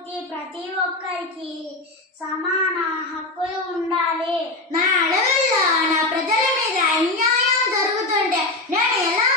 పుట్టి ప్రతి ఒక్కరికి సమాన హక్కులు ఉండాలి. నా అడవుల్లో నా ప్రజల మీద అన్యాయం జరుగుతుంటే నేను ఎలా